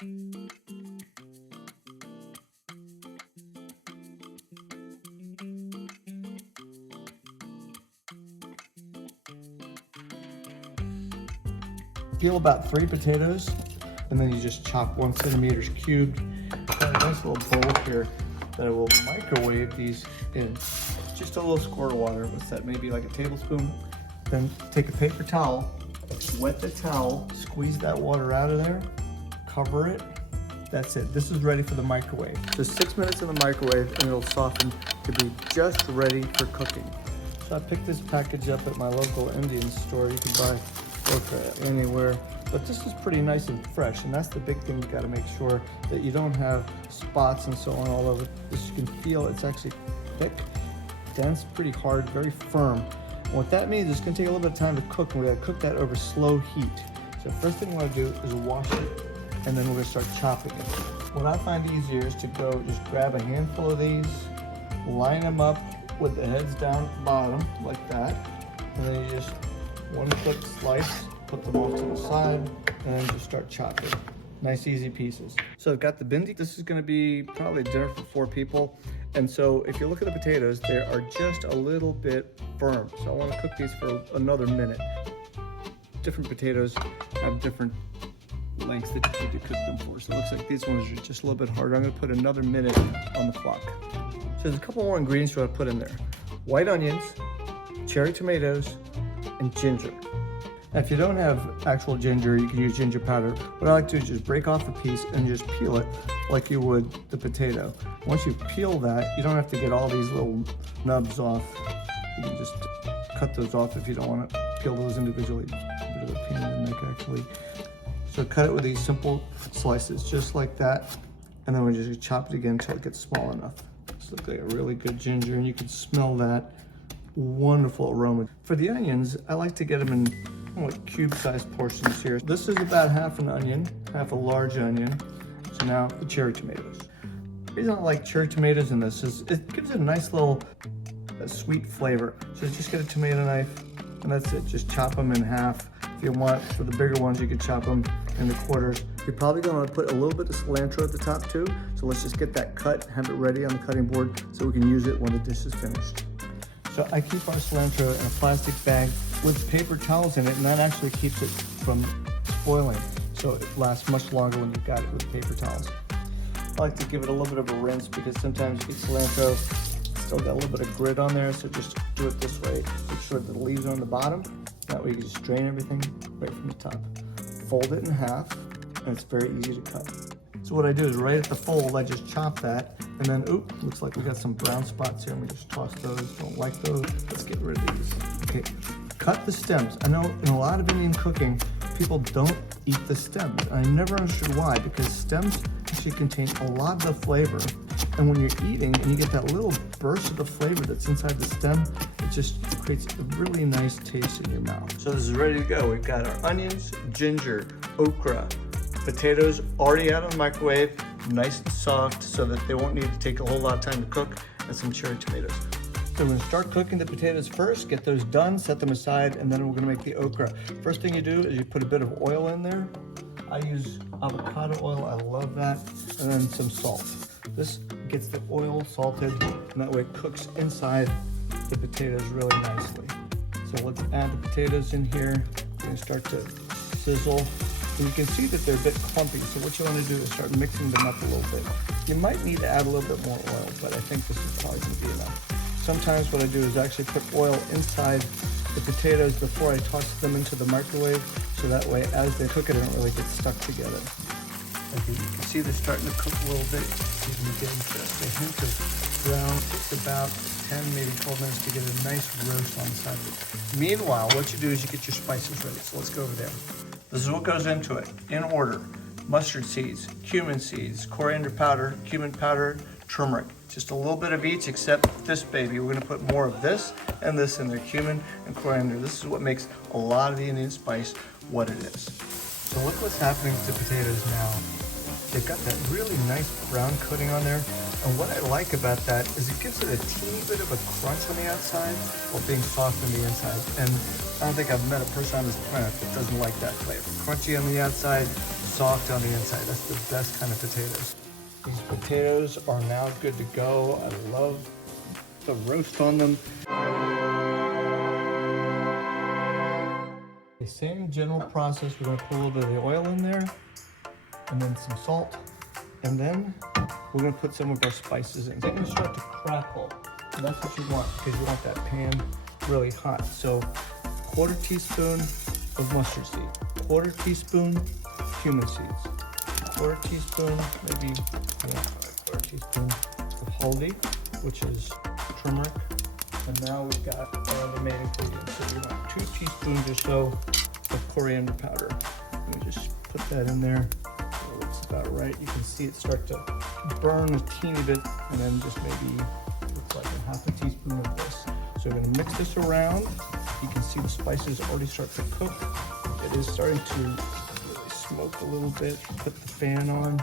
Peel about 3 potatoes, and then you just chop 1 centimeter cubed. Got a nice little bowl here that I will microwave these in. Just a little squirt of water. What's that? Maybe like a tablespoon. Then take a paper towel, wet the towel, squeeze that water out of there, cover it. That's it. This is ready for the microwave. So 6 minutes in the microwave, and it'll soften to be just ready for cooking. So I picked this package up at my local Indian store. You can buy okra anywhere, but this is pretty nice and fresh, and that's the big thing. You got to make sure that you don't have spots and so on all over. As you can feel, it's actually thick, dense, pretty hard, very firm. And what that means is it's going to take a little bit of time to cook, and we're going to cook that over slow heat. So first thing we want to do is wash it, and then we're going to start chopping it. What I find easier is to go just grab a handful of these, line them up with the heads down at the bottom like that, and then you just one quick slice, put them off to the side, and then just start chopping. Nice easy pieces. So I've got the bhindi. This is gonna be probably dinner for 4 people. And so if you look at the potatoes, they are just a little bit firm. So I wanna cook these for another minute. Different potatoes have different lengths that you need to cook them for. So it looks like these ones are just a little bit harder. I'm gonna put another minute on the clock. So there's a couple more ingredients you want to put in there. White onions, cherry tomatoes, and ginger. Now, if you don't have actual ginger, you can use ginger powder. What I like to do is just break off a piece and just peel it like you would the potato. Once you peel that, you don't have to get all these little nubs off. You can just cut those off if you don't want to peel those individually. It's a bit of a pain in the neck, actually. So cut it with these simple slices, just like that. And then we just chop it again until it gets small enough. This looks like a really good ginger, and you can smell that wonderful aroma. For the onions, I like to get them in like cube-sized portions here. This is about half an onion, half a large onion. So now the cherry tomatoes. The reason I like cherry tomatoes in this is it gives it a nice little sweet flavor. So just get a tomato knife, and that's it. Just chop them in half. If you want, for the bigger ones, you could chop them into quarters. You're probably gonna put a little bit of cilantro at the top too. So let's just get that cut, have it ready on the cutting board so we can use it when the dish is finished. So I keep our cilantro in a plastic bag with paper towels in it, and that actually keeps it from spoiling. So it lasts much longer when you've got it with paper towels. I like to give it a little bit of a rinse because sometimes you get cilantro, still got a little bit of grit on there, so just do it this way. Make sure that the leaves are on the bottom. That way you can just drain everything right from the top. Fold it in half, and it's very easy to cut. So what I do is right at the fold, I just chop that, and then, oop, looks like we got some brown spots here, and we just toss those. Don't like those. Let's get rid of these. Okay, cut the stems. I know in a lot of Indian cooking, people don't eat the stems. I never understood why, because stems actually contain a lot of the flavor. And when you're eating and you get that little burst of the flavor that's inside the stem, it just creates a really nice taste in your mouth. So this is ready to go. We've got our onions, ginger, okra, potatoes already out of the microwave, nice and soft so that they won't need to take a whole lot of time to cook, and some cherry tomatoes. So we're gonna start cooking the potatoes first, get those done, set them aside, and then we're gonna make the okra. First thing you do is you put a bit of oil in there. I use avocado oil, I love that, and then some salt. This gets the oil salted, and that way it cooks inside the potatoes really nicely. So let's add the potatoes in here. We're gonna start to sizzle. And you can see that they're a bit clumpy, so what you want to do is start mixing them up a little bit. You might need to add a little bit more oil, but I think this is probably going to be enough. Sometimes what I do is actually put oil inside the potatoes before I toss them into the microwave, so that way as they cook it, they don't really get stuck together. Okay, you can see they're starting to cook a little bit. You can get just a hint of brown. It's about 10, maybe 12 minutes to get a nice roast on the side of it. Meanwhile, what you do is you get your spices ready, so let's go over there. This is what goes into it, in order. Mustard seeds, cumin seeds, coriander powder, cumin powder, turmeric. Just a little bit of each except this baby. We're gonna put more of this and this in there, cumin and coriander. This is what makes a lot of the Indian spice what it is. So look what's happening to the potatoes now. They've got that really nice brown coating on there. And what I like about that is it gives it a teeny bit of a crunch on the outside while being soft on the inside. And I don't think I've met a person on this planet that doesn't like that flavor. Crunchy on the outside, soft on the inside. That's the best kind of potatoes. These potatoes are now good to go. I love the roast on them. The same general process. We're gonna put a little bit of the oil in there, and then some salt, and then we're gonna put some of our spices in. They're gonna start to crackle. And that's what you want, because you want that pan really hot. So, 1/4 teaspoon of mustard seed, 1/4 teaspoon cumin seeds, 1/4 teaspoon, maybe 1/4 teaspoon of haldi, which is turmeric. And now we've got our other main ingredients. So we want 2 teaspoons or so of coriander powder. Let me just put that in there. That looks about right. You can see it start to burn a teeny bit, and then just maybe looks like 1/2 teaspoon of this. So we're gonna mix this around. You can see the spices already start to cook. It is starting to really smoke a little bit. Put the fan on.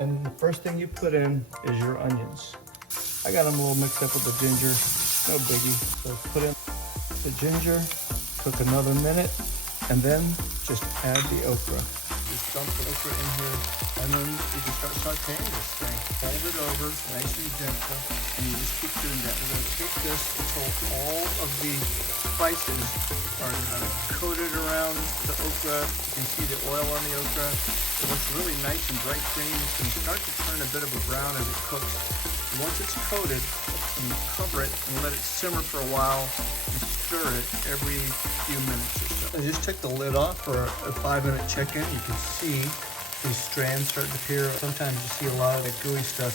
And the first thing you put in is your onions. I got them a little mixed up with the ginger. No biggie. So put in the ginger, cook another minute, and then just add the okra. Just dump the okra in here, and then you can start sauteing this thing. Fold it over, nice and gentle, and you just keep doing that. We're gonna take this until all of the spices are kind of coated around the okra. You can see the oil on the okra. It looks really nice and bright green. It's gonna start to turn a bit of a brown as it cooks. And once it's coated, you cover it and let it simmer for a while and stir it every few minutes or so. I just took the lid off for a 5-minute check-in. You can see these strands starting to appear. Sometimes you see a lot of the gooey stuff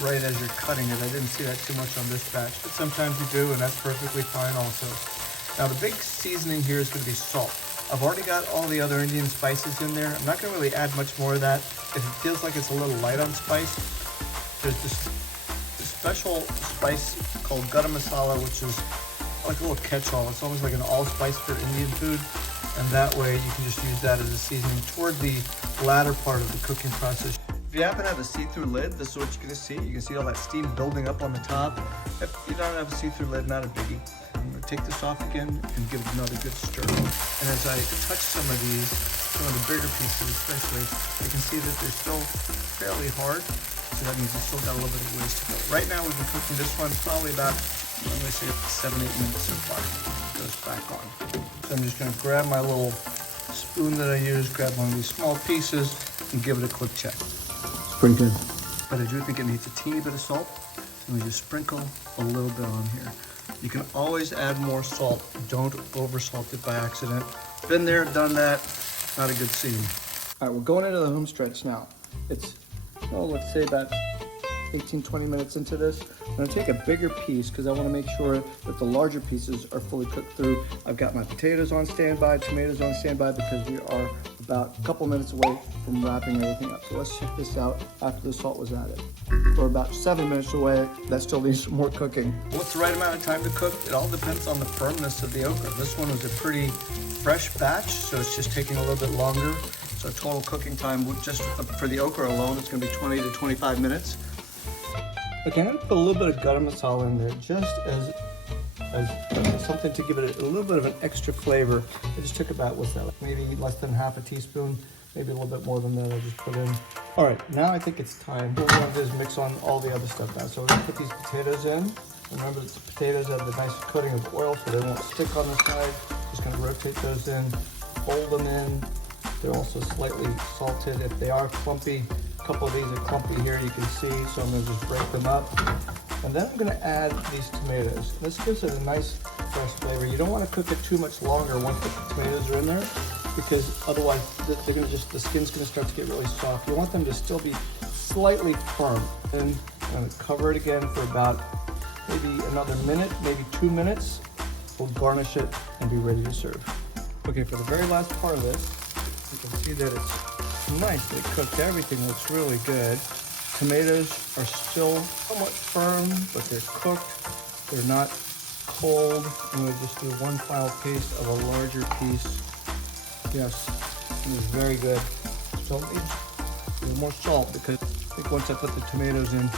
right as you're cutting it. I didn't see that too much on this batch, but sometimes you do, and that's perfectly fine also. Now the big seasoning here is going to be salt. I've already got all the other Indian spices in there. I'm not going to really add much more of that. If it feels like it's a little light on spice, there's this special spice called Garam Masala, which is like a little catch-all. It's almost like an allspice for Indian food, and that way you can just use that as a seasoning toward the latter part of the cooking process. If you happen to have a see-through lid, this is what you're going to see. You can see all that steam building up on the top. If you don't have a see-through lid, not a biggie. I'm going to take this off again and give it another good stir. And as I touch some of these, some of the bigger pieces especially, you can see that they're still fairly hard. So that means we still got a little bit of ways to go. Right now we've been cooking this one probably about, I'm going to say 7-8 minutes so far. It goes back on. So I'm just going to grab my little spoon that I use, grab one of these small pieces, and give it a quick check. Sprinkle. But I do think it needs a teeny bit of salt. So we just sprinkle a little bit on here. You can always add more salt. Don't over salt it by accident. Been there, done that. Not a good scene. All right, we're going into the home stretch now. It's, let's say about 18-20 minutes into this. I'm gonna take a bigger piece because I wanna make sure that the larger pieces are fully cooked through. I've got my potatoes on standby, tomatoes on standby, because we are about a couple minutes away from wrapping everything up. So let's check this out after the salt was added. We're about 7 minutes away. That still needs some more cooking. What's the right amount of time to cook? It all depends on the firmness of the okra. This one was a pretty fresh batch, so it's just taking a little bit longer. So total cooking time, just for the okra alone, it's gonna be 20 to 25 minutes. Okay, I'm gonna put a little bit of garam masala in there, just as something to give it a little bit of an extra flavor. I just took about, what's that, like maybe less than 1/2 teaspoon, maybe a little bit more than that I just put in. All right, now I think it's time. What we're gonna do is mix on all the other stuff now. So we're gonna put these potatoes in. Remember that the potatoes have the nice coating of oil so they won't stick on the side. Just gonna rotate those in, fold them in. They're also slightly salted. If they are clumpy, a couple of these are clumpy here, you can see, so I'm gonna just break them up. And then I'm gonna add these tomatoes. This gives it a nice fresh flavor. You don't wanna cook it too much longer once the tomatoes are in there, because otherwise they're gonna the skin's gonna start to get really soft. You want them to still be slightly firm. And I'm gonna cover it again for about maybe another minute, maybe 2 minutes. We'll garnish it and be ready to serve. Okay, for the very last part of this, you can see that it's nicely cooked. Everything looks really good. Tomatoes are still somewhat firm, but they're cooked. They're not cold. I'm gonna just do one final taste of a larger piece. Yes, it is very good. Don't need a little more salt, because I think once I put the tomatoes in,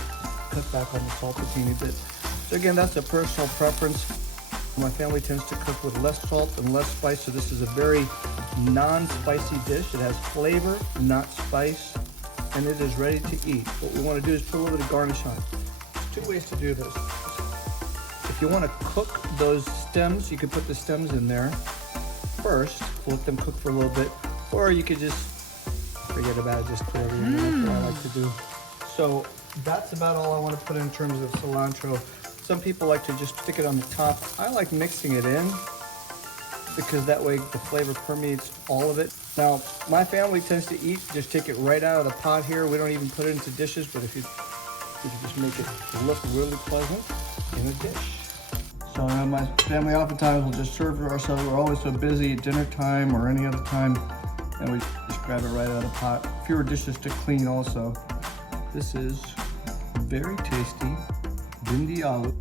cut back on the salt a teeny bit. So again, that's a personal preference. My family tends to cook with less salt and less spice, so this is a very non-spicy dish. It has flavor, not spice, and it is ready to eat. What we want to do is put a little bit of garnish on it. There's 2 ways to do this. If you want to cook those stems, you could put the stems in there first, let them cook for a little bit, or you could just forget about it, just put everything in. That's what I like to do. So that's about all I want to put in terms of cilantro. Some people like to just stick it on the top. I like mixing it in because that way the flavor permeates all of it. Now, my family tends to just take it right out of the pot here. We don't even put it into dishes, but if you just make it look really pleasant in a dish. So my family oftentimes will just serve it ourselves. We're always so busy at dinner time or any other time, and we just grab it right out of the pot. Fewer dishes to clean also. This is very tasty Bhindi aloo.